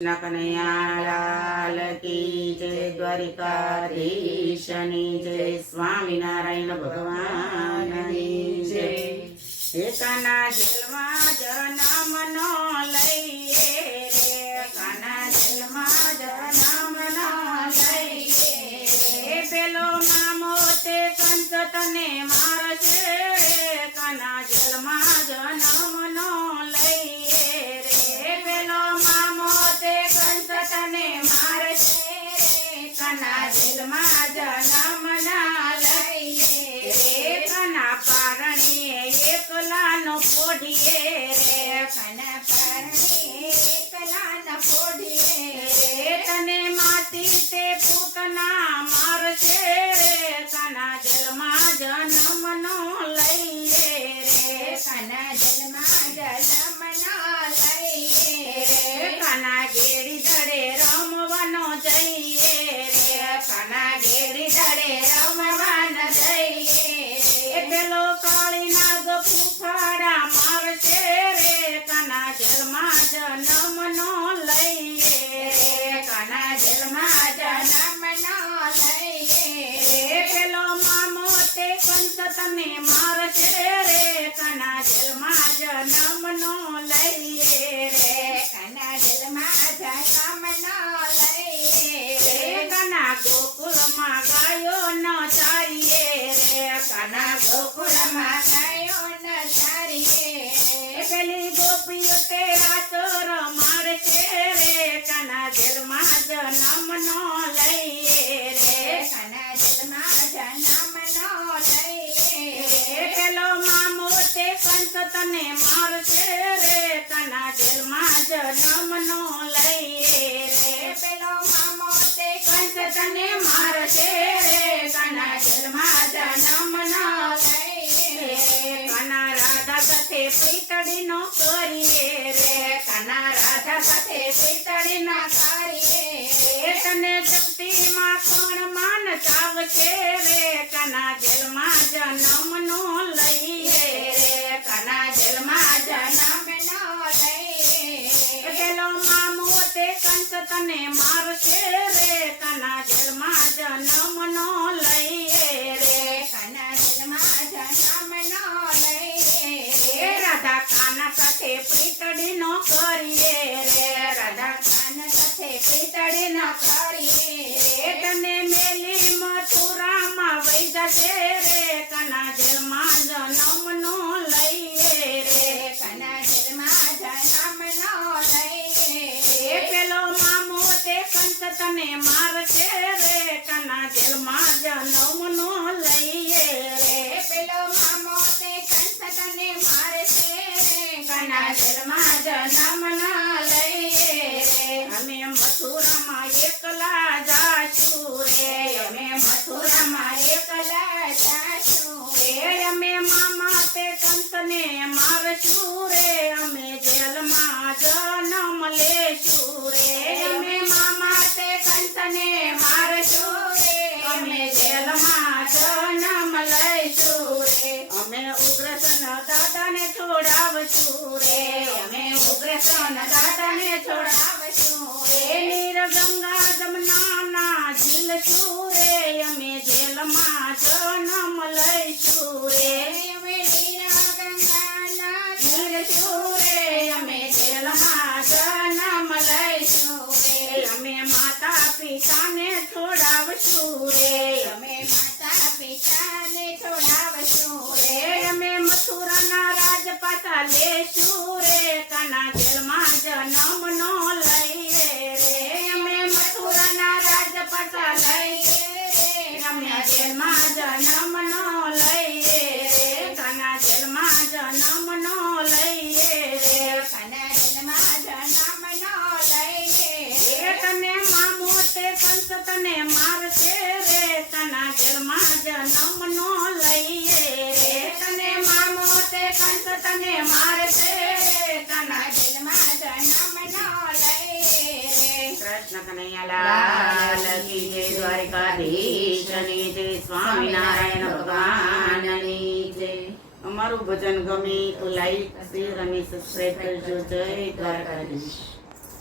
કનૈયા લાલ કી જય, દ્વારિકાધીશની જય, સ્વામિનારાયણ ભગવાનની જય। એકાના જેલમાં જન્મ નો લઈએ રે, કાના જેલમાં જન્મ નો લઈએ, પેલો મામો તે કંસ તને મારશે રે, કાના જેલમાં જન્મ નો લઈએ રે, પેલો મામો તે કંસ તને મારશે રે, કાના જેલમાં જન્મ ના લઈએ રે, કાના પારણીએ એકલાનો પોઢીએ રે, કાના પારણીએ એકલાનો પોઢીએ રે, તને માતી તે પૂતના મારશે રે, કાના જેલમાં જન્મ નો લઈએ રે, કાના જેલમાં જન્મ નો લઈએ રે, કાના ગેડી દડે રમવાનો જઈએ રે, કાના ગેડી દડે રમવાનો જઈએ રે, પેલો કાળી નાગ ફૂફાડા મારશે રે, કાના જેલમાં જન્મ નો લઈએ રે, કાના જેલમાં જન્મ નો લઈએ રે, પેલો મામો તે કંસ તને મારશે રે, કાના જેલમાં જન્મ નો લઈએ રે, કાના જેલમાં જન્મ નો લઈએ રે, કાના ગોકુળમાં ગાયો ન ચારીએ રે, કાના ગોકુળમાં ગાયો ન ચારીએ રે, પેલી ગોપીઓ તે રાતોર મારશે રે, કાના જેલમાં જન્મ નો લઈએ રે, કાના જેલમાં જન્મ નો લઈએ રે, પેલો મામો તે કંસ તને મારશે રે, કાના જેલમાં જન્મ નો લઈએ રે, પેલો મામો તે કંસ તને મારશે રે, કાના જેલમાં જન્મ નો લઈએ રે, કાના રાધા સાથે પીતળી નો કરીએ રે, કાના રાધા સાથે પીતળી નો કરીએ રે, તને જપતી માખણ માન ચાવશે રે, કાના જેલમાં જન્મ નો લઈએ રે, કાના જેલમાં જન્મ નો લઈએ રે, પેલો મામો તે કંસ તને મારશે રે, કાના જેલમાં જન્મ નો લઈએ રે, કાના જેલમાં જન્મ નો લઈએ રે, રાધા કાના સાથે પીતળી નો કરીએ રે, રાધા કાના સાથે પીતળી નો કરીએ રે, તને મેલી મથુરામાં વહી જશે રે, કાના જેલમાં જન્મ નો લઈએ રે, કાના જેલમાં જન્મ નો લઈએ રે, પેલો મામો તે કંસ તને મારશે રે, કાના જેલમાં જન્મ નો લઈએ રે, પેલો મામો તે કંસ તને મારશે રે, કાના જેલમાં જન્મ નો લઈએ રે, અમે મથુરામાં એકલા જાશું રે, અમે મથુરામાં એકલા જાશું રે, અમે મામા તે કંસને મારશું રે, અમે જેલમાં જન્મ લેશું રે, અમે મામા તે કંસને મારશું રે, અમે જેલમાં જન્મ લઈશું રે, અમે ઉગ્રસેન દાદાને છોડાવશું રે, અમે ઉગ્રસેન દાદાને છોડાવશું રે, નીરગંગા જમનાના ઝીલશું રે, અમે જેલમાં જન્મ લઈશું રે, અમે નીરગંગાના ઝીલશું રે, અમે જેલમાં જન્મ લઈશું રે, અમે માતા પિતાને છોડાવશું રે, અમે માતા પિતાને છોડાવશું રે, અમે મથુરાના રાજ પાછા લેશું રે, કાના જેલમાં જન્મ નો લઈએ રે, અમે મથુરાના રાજ પાછા લઈએ રે, અમે જેલમાં જન્મ નો લઈએ રે, કાના જેલમાં જન્મ નો લઈએ રે, કાના જેલમાં જન્મ નો લઈએ રે, તને મામો તે કંસ તને મારશે રે, કાના જેલમાં જન્મ નો લઈએ રે, તને મામો તે કંસ તને મારશે રે, કાના જેલમાં જન્મ નો લઈએ રે। કૃષ્ણ કનૈયા લાલ કી જય, દ્વારિકાધીશની જય, સ્વામિનારાયણ ભગવાનની જય। અમારું ભજન ગમે તો લાઈક શેર અને સબસ્ક્રાઇબ કરજો। જય દ્વારકાધીશ।